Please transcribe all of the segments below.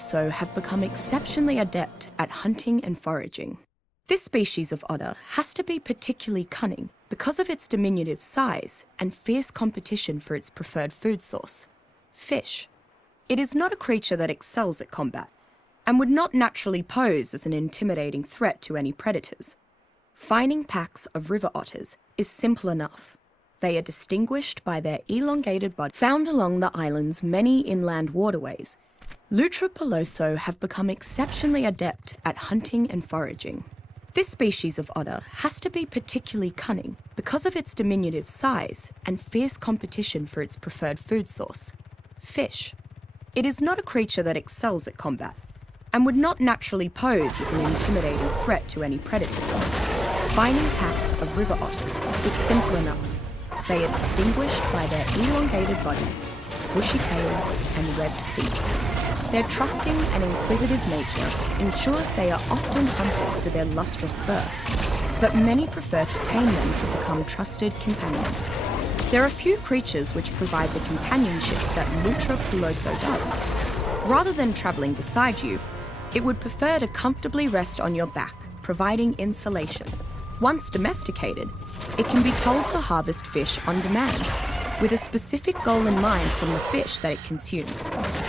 So have become exceptionally adept at hunting and foraging. This species of otter has to be particularly cunning because of its diminutive size and fierce competition for its preferred food source, fish. It is not a creature that excels at combat and would not naturally pose as an intimidating threat to any predators. Finding packs of river otters is simple enough. They are distinguished by their elongated body found along the island's many inland waterways. Lutra peloso have become exceptionally adept at hunting and foraging. This species of otter has to be particularly cunning because of its diminutive size and fierce competition for its preferred food source, fish. It is not a creature that excels at combat and would not naturally pose as an intimidating threat to any predators. Finding packs of river otters is simple enough. They are distinguished by their elongated bodies, bushy tails, and webbed feet. Their trusting and inquisitive nature ensures they are often hunted for their lustrous fur, but many prefer to tame them to become trusted companions. There are few creatures which provide the companionship that Lutra peloso does. Rather than travelling beside you, it would prefer to comfortably rest on your back, providing insulation. Once domesticated, it can be told to harvest fish on demand, with a specific goal in mind from the fish that it consumes.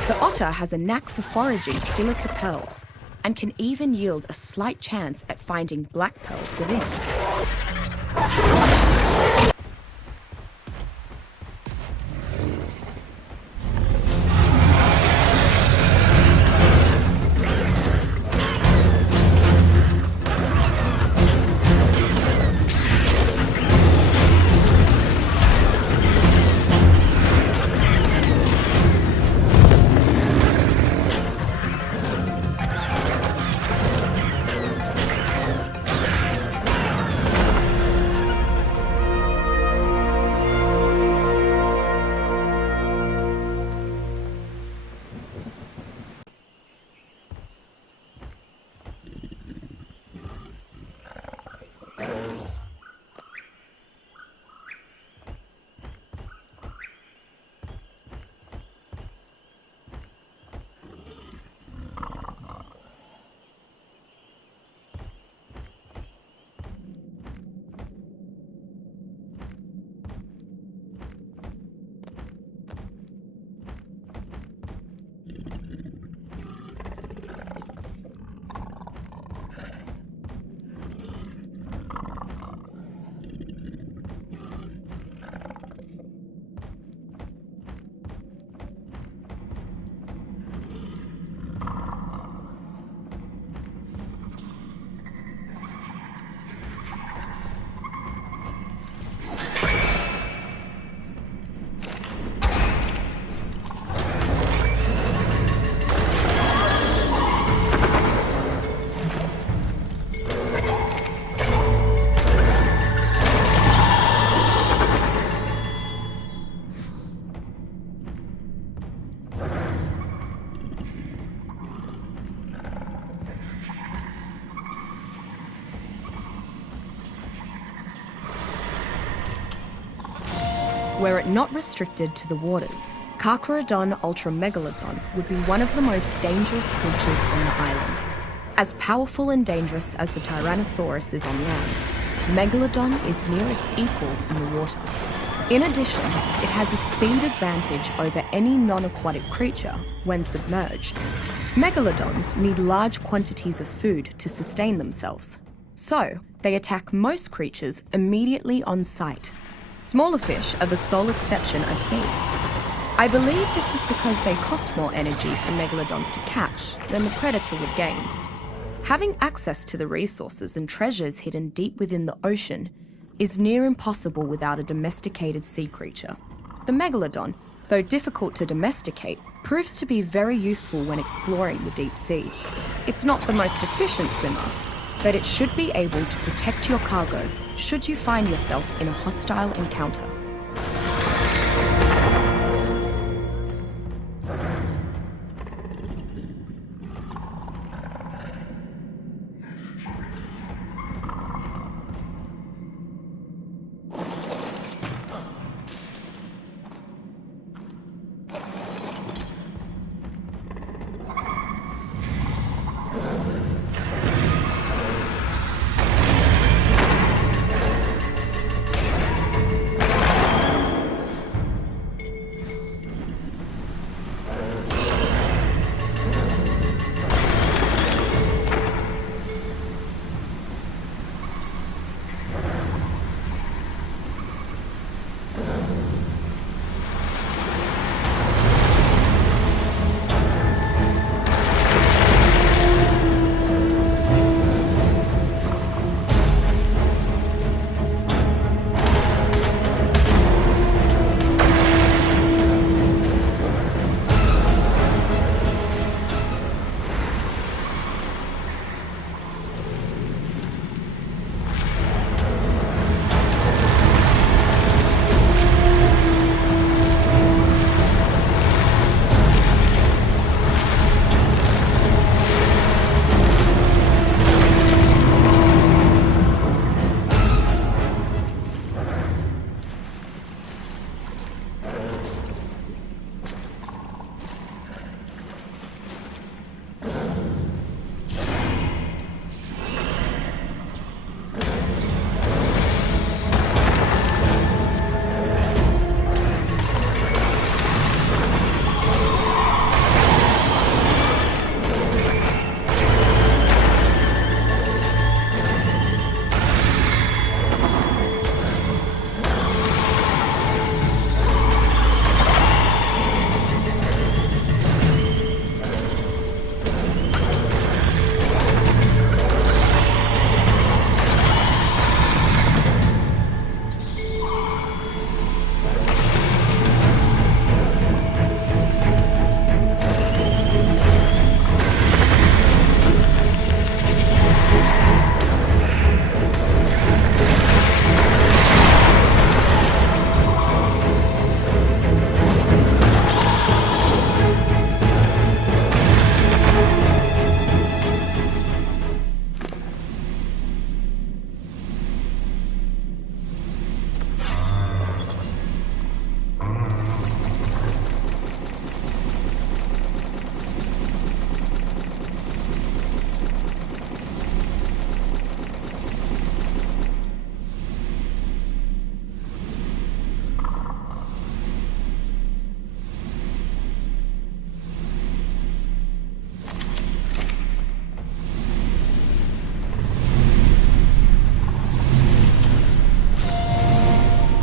The otter has a knack for foraging silica pearls and can even yield a slight chance at finding black pearls within. Were it not restricted to the waters, Carcharodon ultramegalodon would be one of the most dangerous creatures on the island. As powerful and dangerous as the Tyrannosaurus is on land, Megalodon is near its equal in the water. In addition, it has a speed advantage over any non-aquatic creature when submerged. Megalodons need large quantities of food to sustain themselves, so they attack most creatures immediately on sight. Smaller fish are the sole exception I've seen. I believe this is because they cost more energy for megalodons to catch than the predator would gain. Having access to the resources and treasures hidden deep within the ocean is near impossible without a domesticated sea creature. The megalodon, though difficult to domesticate, proves to be very useful when exploring the deep sea. It's not the most efficient swimmer, but it should be able to protect your cargo should you find yourself in a hostile encounter.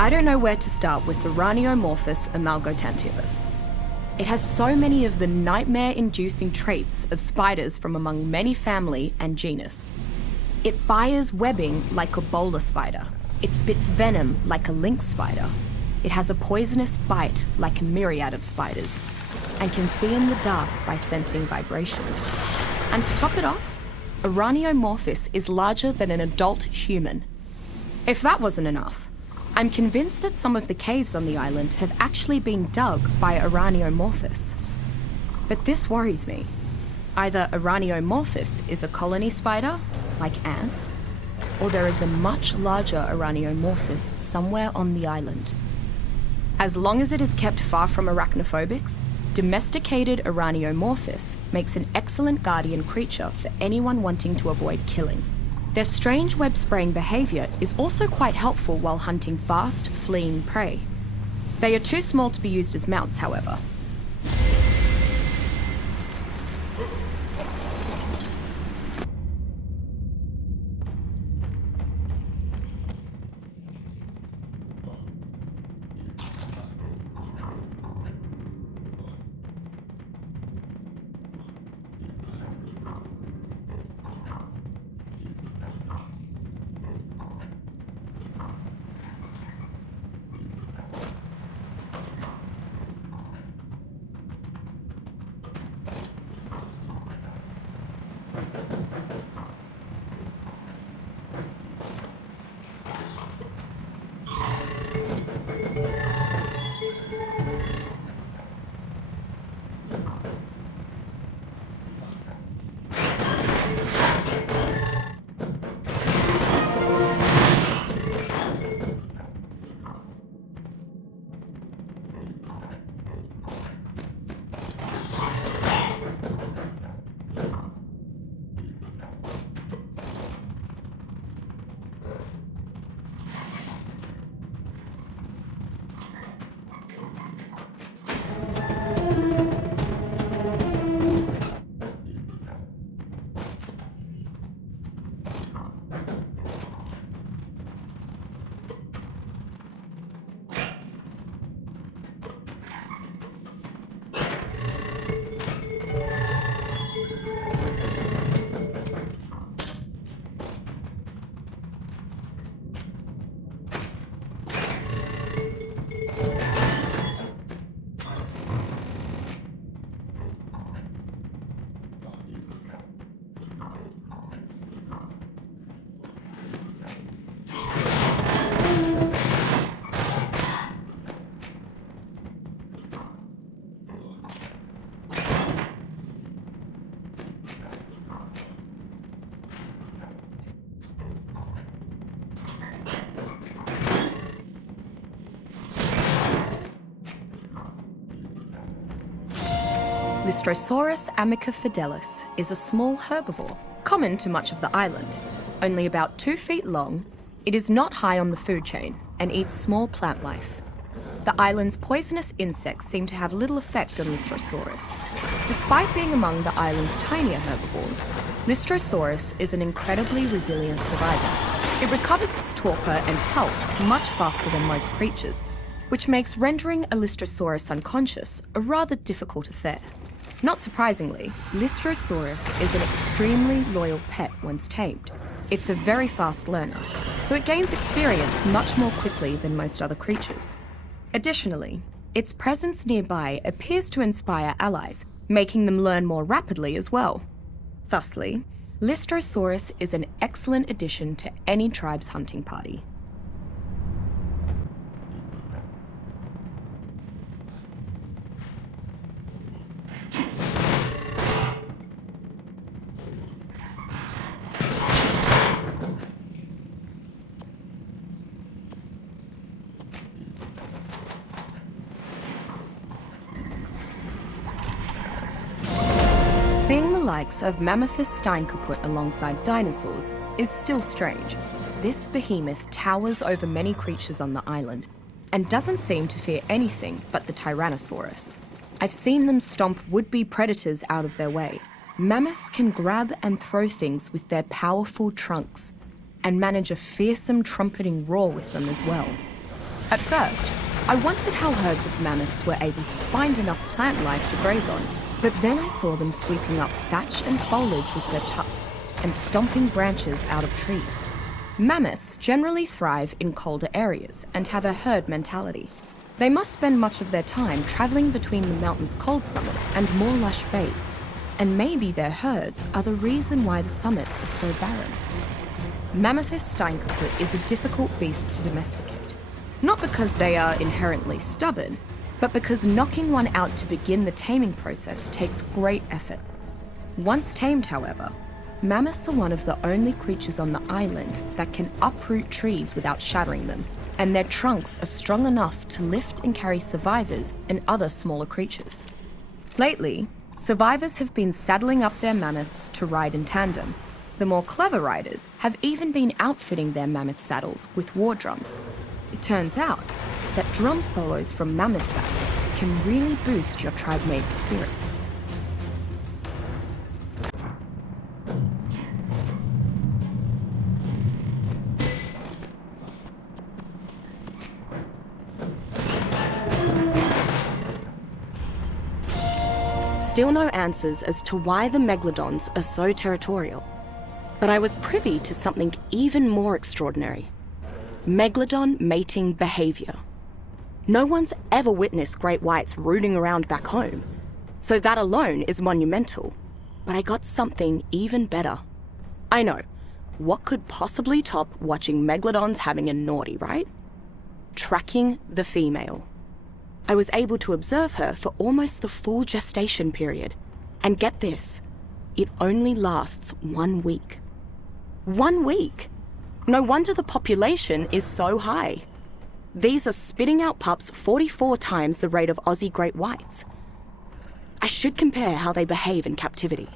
I don't know where to start with Araneomorphus amalgotantivus. It has so many of the nightmare-inducing traits of spiders from among many family and genus. It fires webbing like a bowler spider. It spits venom like a lynx spider. It has a poisonous bite like a myriad of spiders, and can see in the dark by sensing vibrations. And to top it off, Araneomorphus is larger than an adult human. If that wasn't enough, I'm convinced that some of the caves on the island have actually been dug by Araneomorphus. But this worries me. Either Araneomorphus is a colony spider, like ants, or there is a much larger Araneomorphus somewhere on the island. As long as it is kept far from arachnophobics, domesticated Araneomorphus makes an excellent guardian creature for anyone wanting to avoid killing. Their strange web-spraying behaviour is also quite helpful while hunting fast, fleeing prey. They are too small to be used as mounts, however. Lystrosaurus amica fidelis is a small herbivore, common to much of the island. Only about 2 feet long, it is not high on the food chain and eats small plant life. The island's poisonous insects seem to have little effect on Lystrosaurus. Despite being among the island's tinier herbivores, Lystrosaurus is an incredibly resilient survivor. It recovers its torpor and health much faster than most creatures, which makes rendering a Lystrosaurus unconscious a rather difficult affair. Not surprisingly, Lystrosaurus is an extremely loyal pet once tamed. It's a very fast learner, so it gains experience much more quickly than most other creatures. Additionally, its presence nearby appears to inspire allies, making them learn more rapidly as well. Thusly, Lystrosaurus is an excellent addition to any tribe's hunting party. Seeing the likes of Mammuthus steinkaput alongside dinosaurs is still strange. This behemoth towers over many creatures on the island and doesn't seem to fear anything but the Tyrannosaurus. I've seen them stomp would-be predators out of their way. Mammoths can grab and throw things with their powerful trunks and manage a fearsome trumpeting roar with them as well. At first, I wondered how herds of mammoths were able to find enough plant life to graze on, but then I saw them sweeping up thatch and foliage with their tusks and stomping branches out of trees. Mammoths generally thrive in colder areas and have a herd mentality. They must spend much of their time travelling between the mountain's cold summit and more lush base, and maybe their herds are the reason why the summits are so barren. Mammuthus steinkaput is a difficult beast to domesticate. Not because they are inherently stubborn, but because knocking one out to begin the taming process takes great effort. Once tamed, however, mammoths are one of the only creatures on the island that can uproot trees without shattering them, and their trunks are strong enough to lift and carry survivors and other smaller creatures. Lately, survivors have been saddling up their mammoths to ride in tandem. The more clever riders have even been outfitting their mammoth saddles with war drums. It turns out that drum solos from mammoth battle can really boost your tribe mate's spirits. Still no answers as to why the megalodons are so territorial, but I was privy to something even more extraordinary. Megalodon mating behaviour. No one's ever witnessed great whites rooting around back home, so that alone is monumental. But I got something even better. I know, what could possibly top watching megalodons having a naughty, right? Tracking the female. I was able to observe her for almost the full gestation period. And get this, it only lasts 1 week. 1 week! No wonder the population is so high. These are spitting out pups 44 times the rate of Aussie great whites. I should compare how they behave in captivity.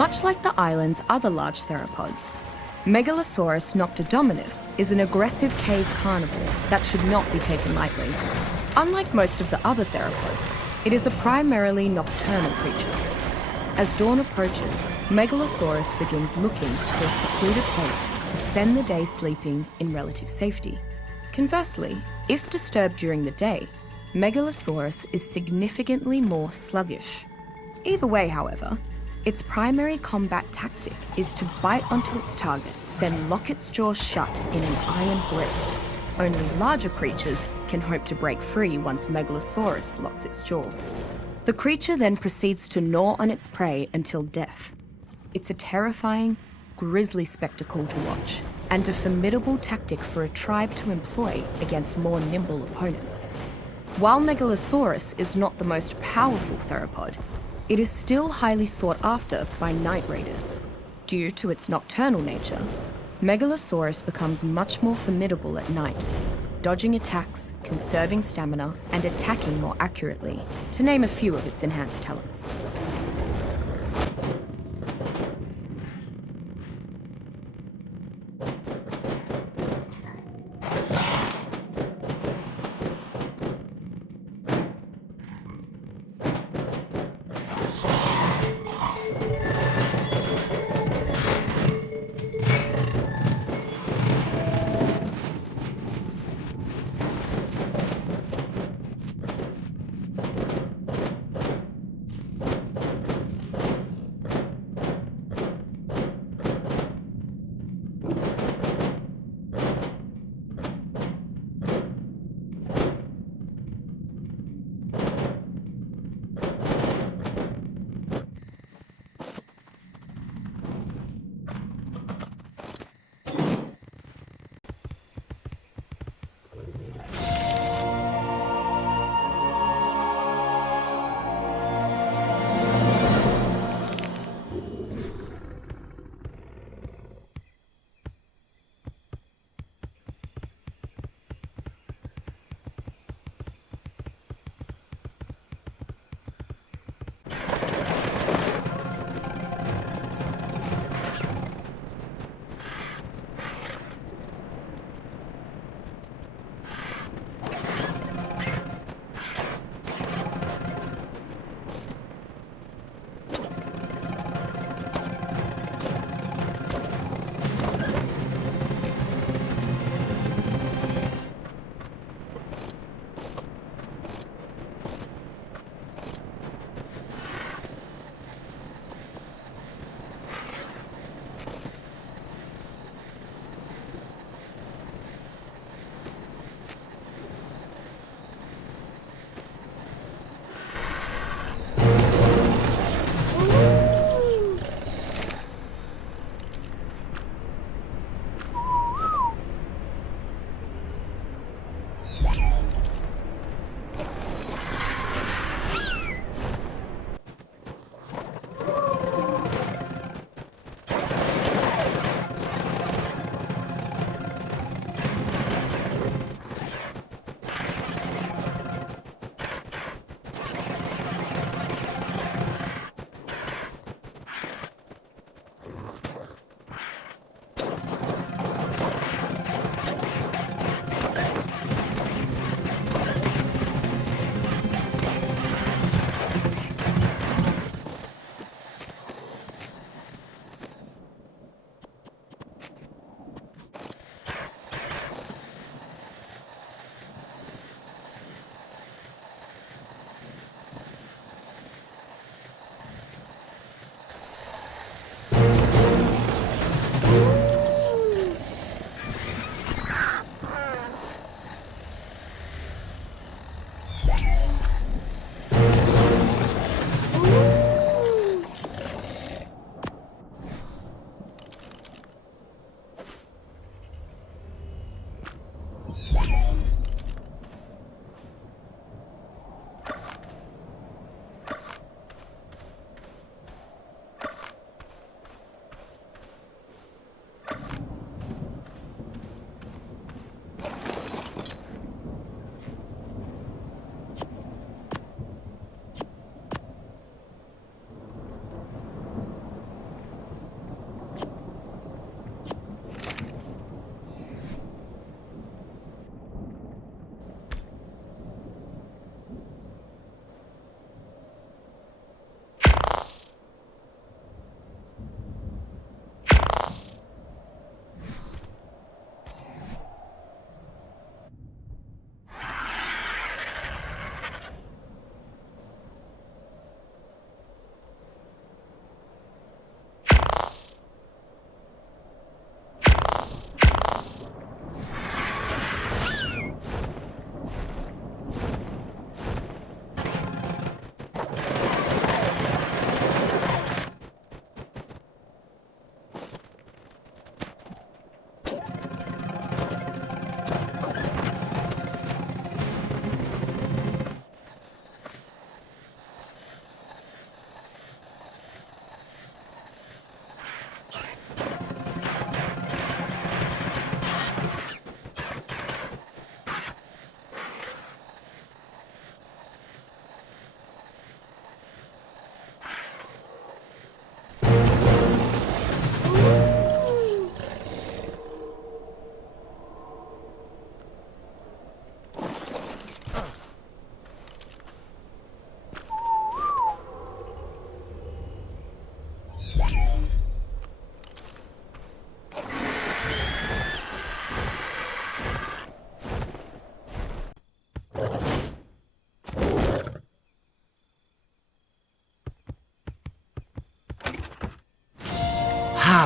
Much like the island's other large theropods, Megalosaurus noctidominus is an aggressive cave carnivore that should not be taken lightly. Unlike most of the other theropods, it is a primarily nocturnal creature. As dawn approaches, Megalosaurus begins looking for a secluded place to spend the day sleeping in relative safety. Conversely, if disturbed during the day, Megalosaurus is significantly more sluggish. Either way, however, its primary combat tactic is to bite onto its target, then lock its jaws shut in an iron grip. Only larger creatures can hope to break free once Megalosaurus locks its jaw. The creature then proceeds to gnaw on its prey until death. It's a terrifying, grisly spectacle to watch, and a formidable tactic for a tribe to employ against more nimble opponents. While Megalosaurus is not the most powerful theropod, it is still highly sought after by night raiders. Due to its nocturnal nature, Megalosaurus becomes much more formidable at night, dodging attacks, conserving stamina, and attacking more accurately, to name a few of its enhanced talents.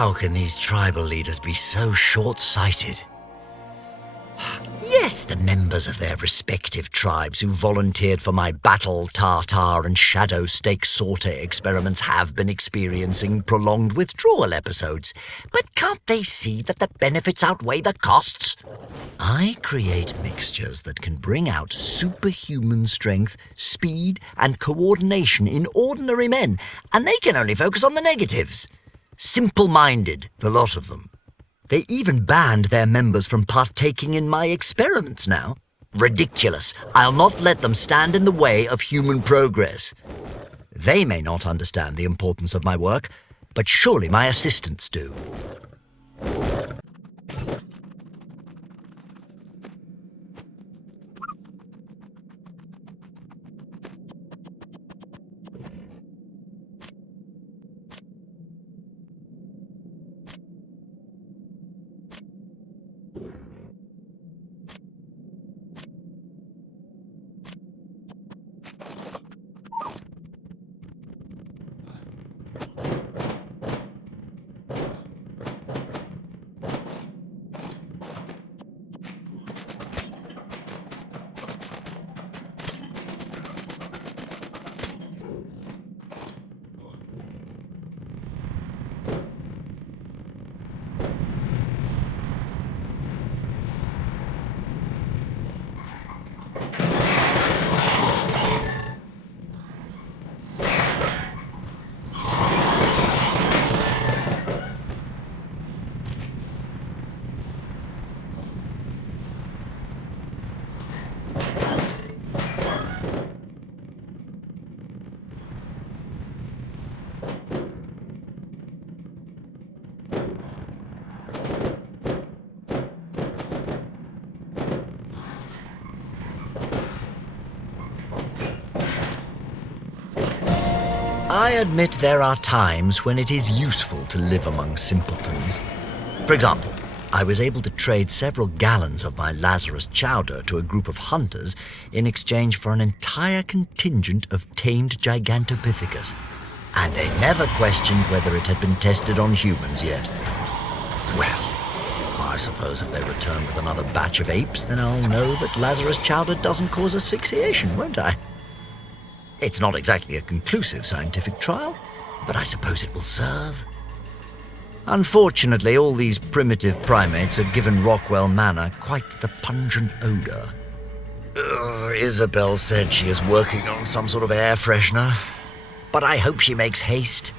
How can these tribal leaders be so short-sighted? Yes, the members of their respective tribes who volunteered for my battle tartar and shadow stake sorter experiments have been experiencing prolonged withdrawal episodes. But can't they see that the benefits outweigh the costs? I create mixtures that can bring out superhuman strength, speed, and coordination in ordinary men, and they can only focus on the negatives. Simple-minded, the lot of them. They even banned their members from partaking in my experiments now. Ridiculous. I'll not let them stand in the way of human progress. They may not understand the importance of my work, but surely my assistants do. I admit there are times when it is useful to live among simpletons. For example, I was able to trade several gallons of my Lazarus chowder to a group of hunters in exchange for an entire contingent of tamed Gigantopithecus, and they never questioned whether it had been tested on humans yet. Well, I suppose if they return with another batch of apes, then I'll know that Lazarus chowder doesn't cause asphyxiation, won't I? It's not exactly a conclusive scientific trial, but I suppose it will serve. Unfortunately, all these primitive primates have given Rockwell Manor quite the pungent odor. Isabel said she is working on some sort of air freshener, but I hope she makes haste.